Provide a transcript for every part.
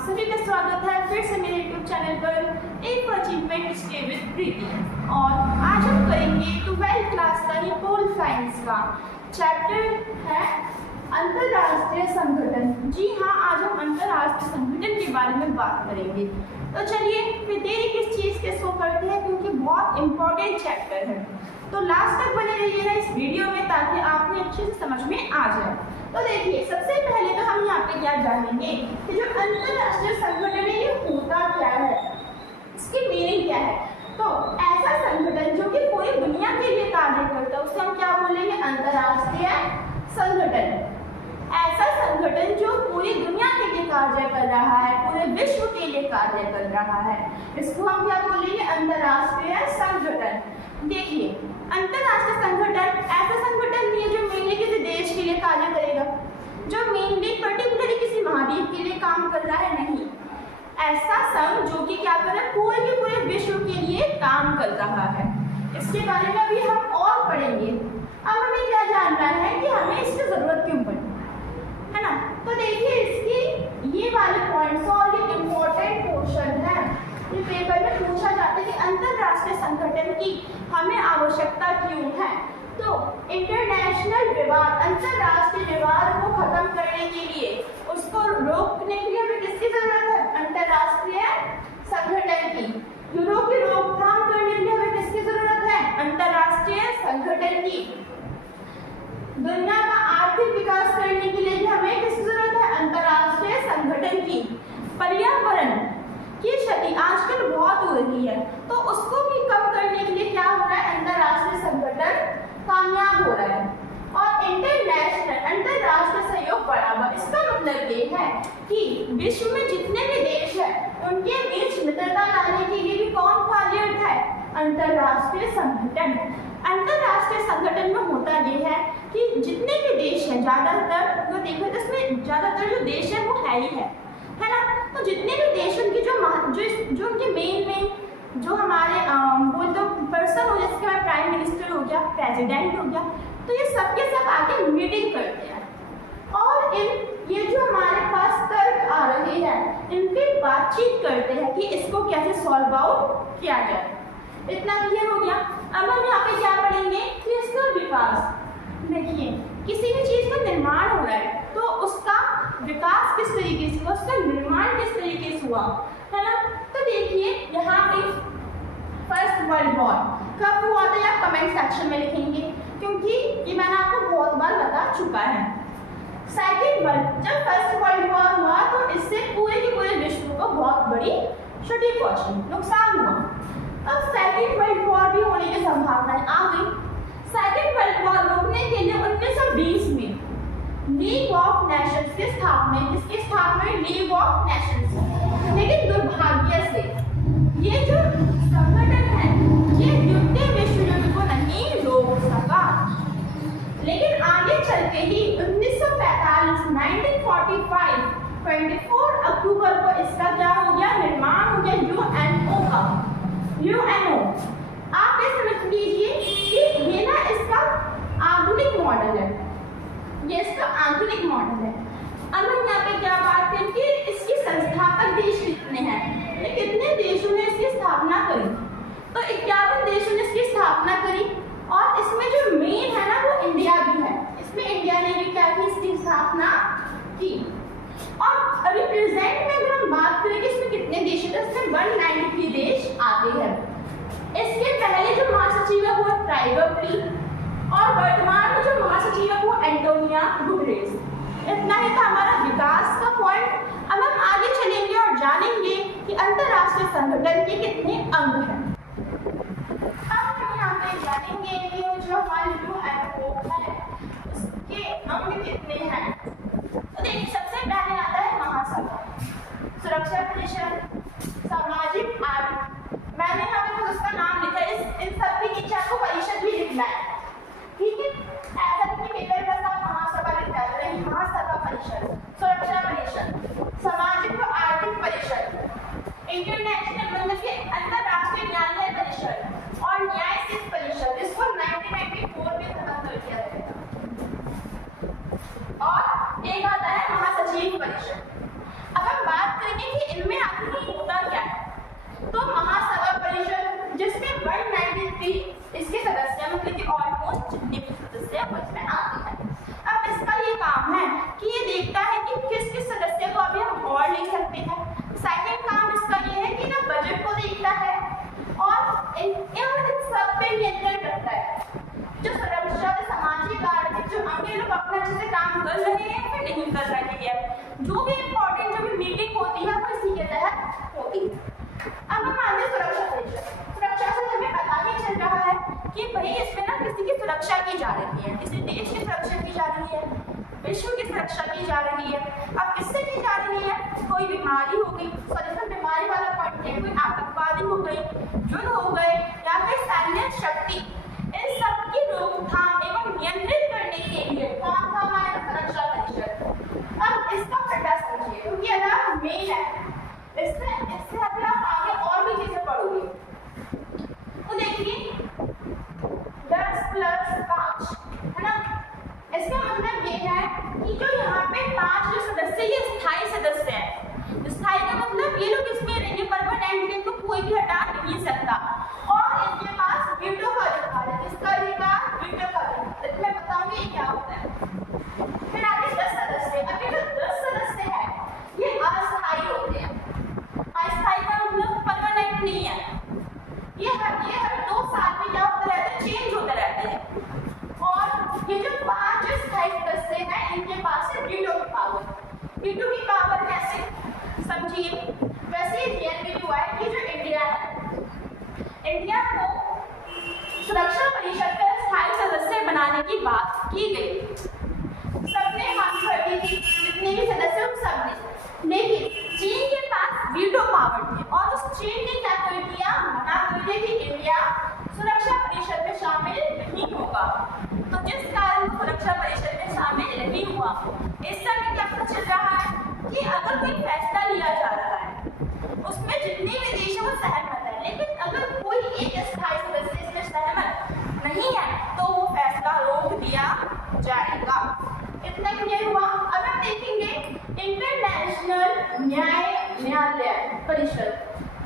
सभी का स्वागत है फिर से मेरे YouTube चैनल पर एक अचीवमेंट स्टे विद प्रीति। और आज हम करेंगे 12th क्लास का ही पोल साइंस का चैप्टर है अंतरराष्ट्रीय संगठन। जी हाँ, आज हम अंतरराष्ट्रीय संगठन के बारे में बात करेंगे। तो चलिए फिर देरी किस चीज़ के शो करते हैं, क्योंकि बहुत इंपॉर्टेंट चैप्टर है। तो लास्ट तक बने रहिएगा इस वीडियो में ताकि आपको अच्छे से समझ में आ जाए। तो देखिए, सबसे पहले तो हम यहाँ पे क्या जानेंगे कि जो अंतरराष्ट्रीय संगठन है ये होता क्या है, इसकी मीनिंग क्या है। तो ऐसा संगठन जो कि पूरी दुनिया के लिए कार्य करता है उसे हम क्या बोलेंगे, अंतरराष्ट्रीय संगठन। ऐसा संगठन जो पूरी दुनिया के लिए कार्य कर रहा है, पूरे विश्व के लिए कार्य कर रहा है, इसको हम क्या बोलेंगे, अंतरराष्ट्रीय संगठन। देखिए, अंतरराष्ट्रीय संगठन ऐसा संगठन नहीं है जो मेनली किसी देश के लिए कार्य करेगा, जो मेनली पर्टिकुलरली किसी महाद्वीप के लिए काम कर रहा है, नहीं। ऐसा संघ जो कि क्या कर रहा है, पूरे के पूरे विश्व के लिए काम कर रहा है। इसके बारे में अभी हम और पढ़ेंगे। अब हमें क्या जानना है कि हमें इसकी जरूरत क्यों पड़ी, है ना। तो देखिए, इसकी ये वाले पॉइंट्स और ये इम्पोर्टेंट क्वेश्चन है, ये पेपर में पूछा जाता है कि अंतरराष्ट्रीय संगठन की हमें आवश्यकता क्यों है। तो इंटरनेशनल विवाद, अंतरराष्ट्रीय विवाद को खत्म करने के लिए, उसको रोकने के लिए हमें किसकी जरूरत है, अंतरराष्ट्रीय संगठन की। युद्धों की रोकथाम करने के लिए हमें किसकी जरूरत है, अंतरराष्ट्रीय संगठन की। दुनिया का आर्थिक विकास करने के लिए भी हमें किसकी जरूरत है, अंतरराष्ट्रीय संगठन की। पर्यावरण की क्षति आजकल बहुत हो रही है, तो उसको भी कम करने के लिए क्या हो रहा है, अंतरराष्ट्रीय संगठन कामयाब हो रहा है। और इंटरनेशनल, अंतरराष्ट्रीय सहयोग बढ़ावा, इसका मतलब ये है कि विश्व में जितने भी देश हैं उनके बीच मित्रता लाने के लिए भी कौन कार्यरत है, अंतरराष्ट्रीय संगठन। अंतरराष्ट्रीय संगठन में होता यह है कि जितने भी देश हैं, ज्यादातर जो देखो तो इसमें ज्यादातर जो देश है वो है ही है ना। तो जितने भी देश उनके जो उनके मेन जो हमारे वो जो पर्सन हो, जैसे हमारे प्राइम मिनिस्टर हो गया, प्रेसिडेंट हो गया, तो ये सबके सब आके मीटिंग करते हैं और ये जो हमारे पास तर्क आ रहे हैं इन पे बातचीत करते हैं कि इसको कैसे सॉल्व आउट किया जाए। इतना क्लियर हो गया। अब हम यहाँ पे क्या पढ़ेंगे कि इसका विकास। देखिए, किसी भी चीज का निर्माण हो रहा है तो उसका विकास किस तरीके से हुआ, उसका निर्माण किस तरीके से हुआ, है ना। तो देखिए, यहाँ पे फर्स्ट वर्ल्ड वॉर कब हुआ था, या कमेंट सेक्शन में लिखेंगे, क्योंकि ये मैंने आपको बहुत बार बता चुका है। जब फर्स्ट वर्ल्ड वॉर हुआ तो इससे पूरे के पूरे विश्व को बहुत बड़ी क्षति पहुंची, नुकसान हुआ। अब सेकेंड वर्ल्ड वॉर भी होने की संभावनाएं आ गई। सेकेंड वर्ल्ड वॉर रोकने के लिए 1920 में लीग ऑफ नेशंस की स्थापना, जिसकी स्थापना लीग ऑफ नेशंस। लेकिन दुर्भाग्य से ये जो संगठन है ये द्वितीय विश्व युद्ध को नहीं रोक सका। लेकिन आगे चल के ही 1945 24 अक्टूबर को इसका क्या हो गया, निर्माण हो गया यूएनओ का। यूएनओ आप ये समझ लीजिए कि ये ना इसका आधुनिक मॉडल है, ये इसका आधुनिक मॉडल है। अब हम यहाँ पे क्या बात करें कि इसकी संस्थापक देश कितने हैं, कितने देशों ने इसकी स्थापना करी। तो 51 देशों ने इसकी स्थापना करी और इसमें जो मेन है ना वो इंडिया भी है। इसमें इंडिया ने भी क्या की, इसकी स्थापना की। और अभी प्रेजेंट में अगर हम बात करें कि इसमें कितने देश हैं, तो इसमें 193 देश आते हैं। इसके पहले जो महासचिव है वो ट्राइगोप्ली और वर्तमान में जो महासचिव है वो एंटोनिया गुटेरेस। इतना ही था हमारा विकास का पॉइंट। अब हम आगे चलेंगे और जानेंगे कि अंतरराष्ट्रीय संगठन के कितने अंग हैं। अब हम यहाँ पे जानेंगे कि जो हमारे यूएनओ है उसके अंग कितने हैं। तो देखिए, सबसे पहले आता है महासभा, सुरक्षा परिषद, सामाजिक आयोग। मैंने यहाँ पे तो उसका नाम लिखा है, इन सब के नीचे आपको परिषद भी लिखना है, ठीक है। ऐसा नहीं पेपर का नाम महासभा लिखा है, महासभा परिषद, सुरक्षा परिषद, सामाजिक और आर्थिक परिषद, इंटरनेशनल मतलब कि अंतरराष्ट्रीय न्यायालय परिषद और न्यायिक परिषद। इसको 1994 में खत्म कर दिया गया। और एक आता है रही है, किसी देश की सुरक्षा की जा रही है, विश्व की सुरक्षा की जा रही है। अब किससे की जा रही है? कोई बीमारी हो गई, सॉरी बीमारी वाला पॉइंट है, कोई आतंकवादी हो गई, युद्ध हो गए या फिर सैन्य शक्ति, इन सब की रोकथाम एवं नियंत्रित करने के लिए कौन सा हमारा सुरक्षा परिषद। अब इसका फटा समझिए क्योंकि अगर मेन है, इससे अगर आप आगे और भी चीजें पढ़ोगे तो देखिए 10+5 है ना, इसका मतलब ये है कि जो यहाँ पे 5 जो सदस्य ये स्थायी सदस्य है। स्थायी का मतलब ये लोग इसमें रहेंगे, परमानेंट, इनको कोई भी हटा नहीं सकता और इनके पास वीटो का अधिकार है। किसका अधिकार? वीटो का अधिकार। मैं बताऊंगी क्या होता है। फिर आगे 10 सदस्य, अभी जो 10 सदस्य है ये अस्थायी होते हैं। अस्थायी का मतलब परमानेंट नहीं है, ये हर 2 साल में क्या होता रहता है? चेंज होता रहता है। और ये जो 5 स्थायी सदस्य हैं इनके पास है वीटो की पावर। वीटो की पावर कैसे समझिए, वैसे ही ध्यान में हुआ है कि जो इंडिया है, इंडिया को सुरक्षा परिषद का स्थायी सदस्य बनाने की बात की गई, सबने मांग कर दी थी, जितने भी सदस्य उन सबने, लेकिन चीन के पास वीटो पावर थी और उस चीन ने क्या कर दिया? मना कर दिया कि इंडिया सुरक्षा परिषद में शामिल नहीं होगा। तो जिस कारण सुरक्षा परिषद में शामिल नहीं हुआ, इस समय क्या पता चल रहा है कि अगर कोई फैसला लिया जा रहा है उसमें जितने भी देश हैं वो सहमत है, लेकिन अगर कोई एक स्थायी सदस्य इसमें सहमत नहीं है तो वो फैसला रोक दिया जाएगा। इतना क्लियर हुआ। अब हम देखेंगे इंटरनेशनल न्यायालय परिषद।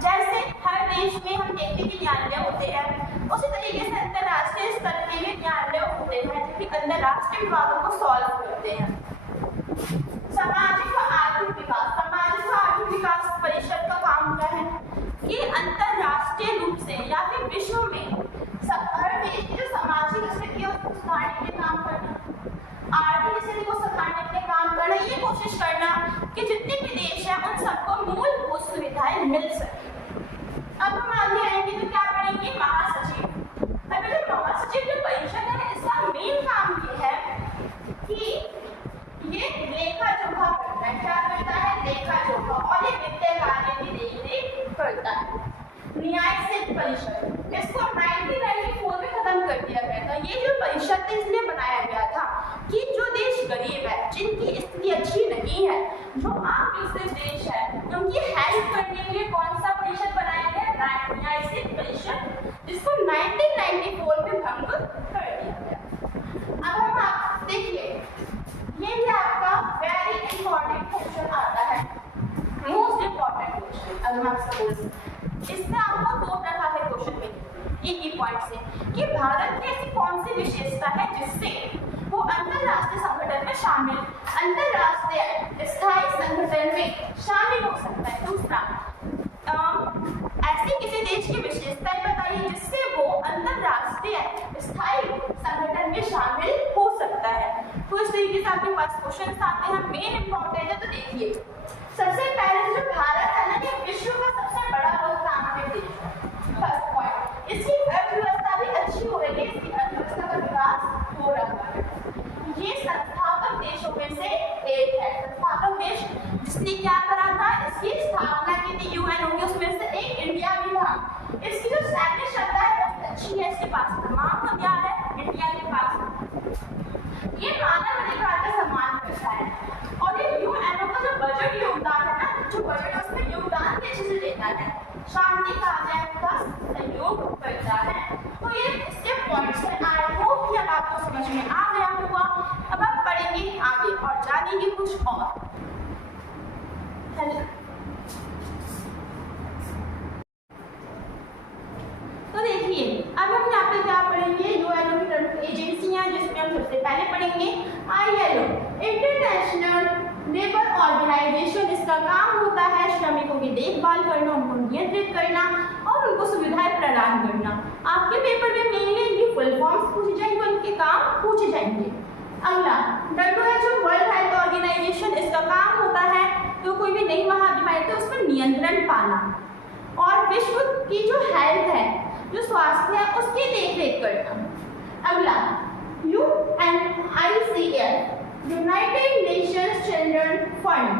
जैसे हर देश में हम देखते हैं कि न्यायालय होते हैं, उसी तरीके से अंतर्राष्ट्रीय स्तर के भी न्यायालय होते हैं जो कि अंतर्राष्ट्रीय विवादों को सॉल्व करते हैं। सामाजिक व आर्थिक विकास, सामाजिक व आर्थिक विकास परिषद का काम क्या है कि अंतर्राष्ट्रीय रूप से या फिर विश्व में हर देश की जो सामाजिक स्थिति है उसको सुधारने के लिए काम करना, आर्थिक स्थिति को सुधारने के लिए काम करना, ये कोशिश करना कि जितने भी देश हैं उन सबको मूलभूत सुविधाएं मिल सके। अब हम आगे आएंगे तो क्या पढ़ेंगे? महासचिव। अभी जो महासचिव जो परिषद है इसका मेन काम ये है कि ये लेखा जोखा करता है। क्या करता है? लेखा जोखा, और ये वित्तीय कार्य की देखरेख करता है। न्यायिक परिषद, इसको 1994 में खत्म कर दिया गया था। ये जो परिषद है इसलिए बनाया गया था कि जो देश गरीब है, जिनकी स्थिति अच्छी नहीं है, जो आम विकसित देश है, उनकी हेल्प करने के लिए कौन सा परिषद बनाया गया? न्यायिक परिषद, जिसको 1994 में भंग कर दिया गया। अब हम आप देखिए, ये भी आपका वेरी इंपॉर्टेंट क्वेश्चन आता है, मोस्ट इंपॉर्टेंट क्वेश्चन। अगर हम सपोज इससे आपको 2 प्रकार के क्वेश्चन मिलेंगे एक ही पॉइंट से कि भारत की ऐसी कौन सी विशेषता है जिससे वो अंतरराष्ट्रीय संगठन में शामिल, अंतरराष्ट्रीय स्थायी संगठन में शामिल हो सकता है। दूसरा, ऐसी किसी देश की विशेषताएं बताइए जिससे वो अंतरराष्ट्रीय स्थायी संगठन में शामिल हो सकता है। तो इस तरीके से आपके पास क्वेश्चन आते हैं, मेन इंपॉर्टेंट है। तो देखिए, सबसे पहले जो भारत है ना, ये विश्व का सबसे बड़ा लोकतांत्रिक देश है। फर्स्ट पॉइंट, इसकी अर्थव्यवस्था भी अच्छी हो रही है, इसकी अर्थव्यवस्था का विकास हो रहा है। ये संस्थापक देशों में से एक है। संस्थापक देश जिसने क्या करा था, इसकी स्थापना की थी यूएन होगी, उसमें से एक इंडिया भी था। इसकी जो सैन्य क्षमता है बहुत अच्छी है, इसके पास तमाम हथियार है इंडिया के पास। ये मानव अधिकार का सम्मान करता है और ये यूएनओ का जो बजट योगदान है ना, जो बजट उसमें योगदान भी अच्छे से देता है, शांति कार्य का सहयोग करता है। तो ये इसके पॉइंट्स हैं। आई होप कि अब आपको समझ में आ गया होगा। अब आप पढ़ेंगे आगे और जानेंगे कुछ और। तो देखिए, अब हम यहाँ पे क्या पढ़ेंगे? यूएनओ की प्रमुख एजेंसियां, जिसमें हम सबसे पहले पढ़ेंगे आईएलओ, इंटरनेशनल लेबर ऑर्गेनाइजेशन। इसका काम होता है श्रमिकों की देखभाल करना, उनको नियंत्रित करना और उनको सुविधाएं प्रदान करना। आपके पेपर में मेनली इनकी फुल फॉर्म्स पूछे जाएंगे, उनके काम पूछे जाएंगे। अगला, WHO वर्ल्ड हेल्थ ऑर्गेनाइजेशन, इसका काम होता है तो कोई भी नई महामारी है उस पर नियंत्रण पाना और विश्व की जो हेल्थ है, जो स्वास्थ्य है, उसकी देखरेख करना। अगला, UNICF, United Nations children fund.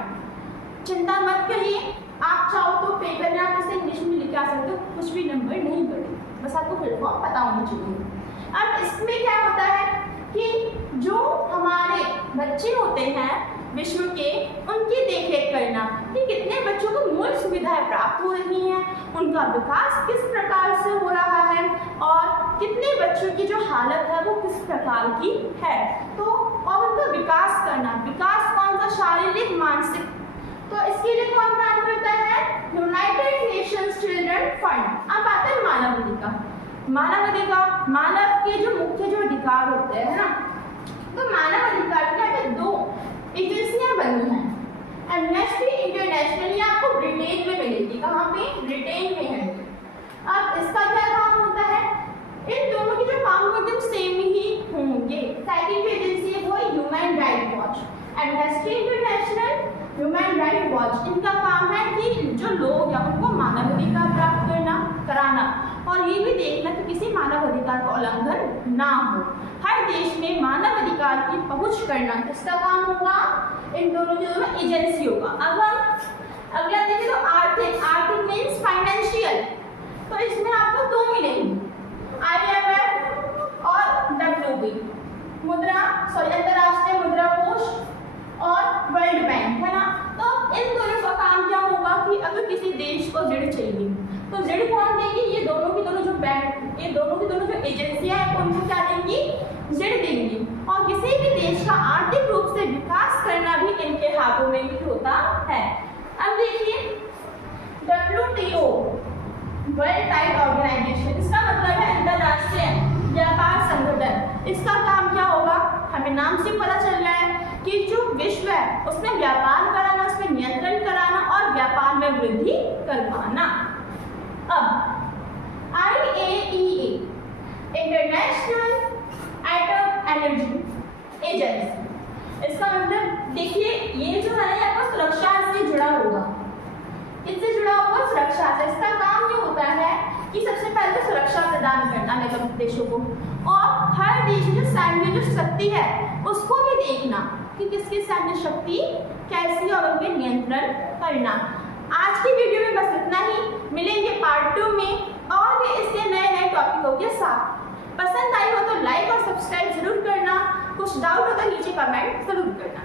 चिंता मत करिए, आप चाहो तो पेपर में आप इसे इंग्लिश में लिख के आ सकते हो, कुछ भी नंबर नहीं करेंगे, बस आपको फुल फॉर्म पता होना चाहिए। अब इसमें क्या होता है कि जो हमारे बच्चे होते हैं विश्व के, उनकी देखरेख करना कि कितने बच्चों को मूल सुविधाएं प्राप्त हो रही हैं, उनका विकास किस प्रकार से हो रहा है और कितने बच्चों की जो हालत है वो किस प्रकार की है, तो और उनका विकास करना। विकास कौन सा? शारीरिक, मानसिक। तो इसके लिए कौन काम करता है? United Nations children fund. अब आता है मानव अधिकार। मानव अधिकार, मानव के जो मुख्य जो अधिकार होते हैं ना, तो मानव अधिकार के लिए दो एजेंसियां बनी हैं। एमनेस्टी इंटरनेशनल, ये आपको ब्रिटेन में मिलेगी। कहाँ पे? ब्रिटेन में है। अब इसका क्या काम होता है? इन दोनों के जो काम होते हैं सेम ही होंगे। सेकंड जो एजेंसी है वो human right watch. Amnesty international, human right watch, इनका काम है कि जो लोग हैं उनको मानव अधिकार प्राप्त कराना और ये भी देखना कि किसी मानव अधिकार का उल्लंघन ना हो। हर देश में मानव अधिकार की पहुंच करना किसका काम होगा? इन दोनों की एजेंसी होगा। अब हम अगला देखें तो आर्थिक मीन्स फाइनेंशियल, तो इसमें आपको दो मिलेंगे, IMF और WB, अंतर्राष्ट्रीय मुद्रा कोष और वर्ल्ड बैंक, है ना। तो इन दोनों का काम क्या होगा कि अगर किसी देश को ऋण चाहिए तो ऋण कौन देंगे? ये दोनों की दोनों जो बैंक, ये दोनों की दोनों जो एजेंसियां हैं उनको क्या देंगी? ऋण देंगी। और किसी भी देश का आर्थिक रूप से विकास करना भी इनके हाथों में ही होता है। अब देखिए WTO, वर्ल्ड ट्रेड ऑर्गेनाइजेशन, इसका मतलब है अंतरराष्ट्रीय व्यापार संगठन। इसका काम क्या होगा? हमें नाम से पता चल रहा है कि जो विश्व है उसमें व्यापार कराना, उसमें नियंत्रण कराना और व्यापार में वृद्धि करवाना। अब IAEA, international atom energy agency, इसका मतलब देखिए ये जो है आपका सुरक्षा से जुड़ा होगा, इससे जुड़ा होगा सुरक्षा से। इसका काम ये होता है कि सबसे पहले तो सुरक्षा प्रदान करना अलग देशों को, और हर देश की जो सैन्य जो शक्ति है उसको भी देखना कि किसकी सैन्य शक्ति कैसी और उनके नियंत्रण करना। आज की वीडियो में बस इतना ही, मिलेंगे पार्ट 2 में और भी इससे नए टॉपिकों के साथ। पसंद आई हो तो लाइक और सब्सक्राइब जरूर करना, कुछ डाउट हो तो नीचे कमेंट जरूर करना।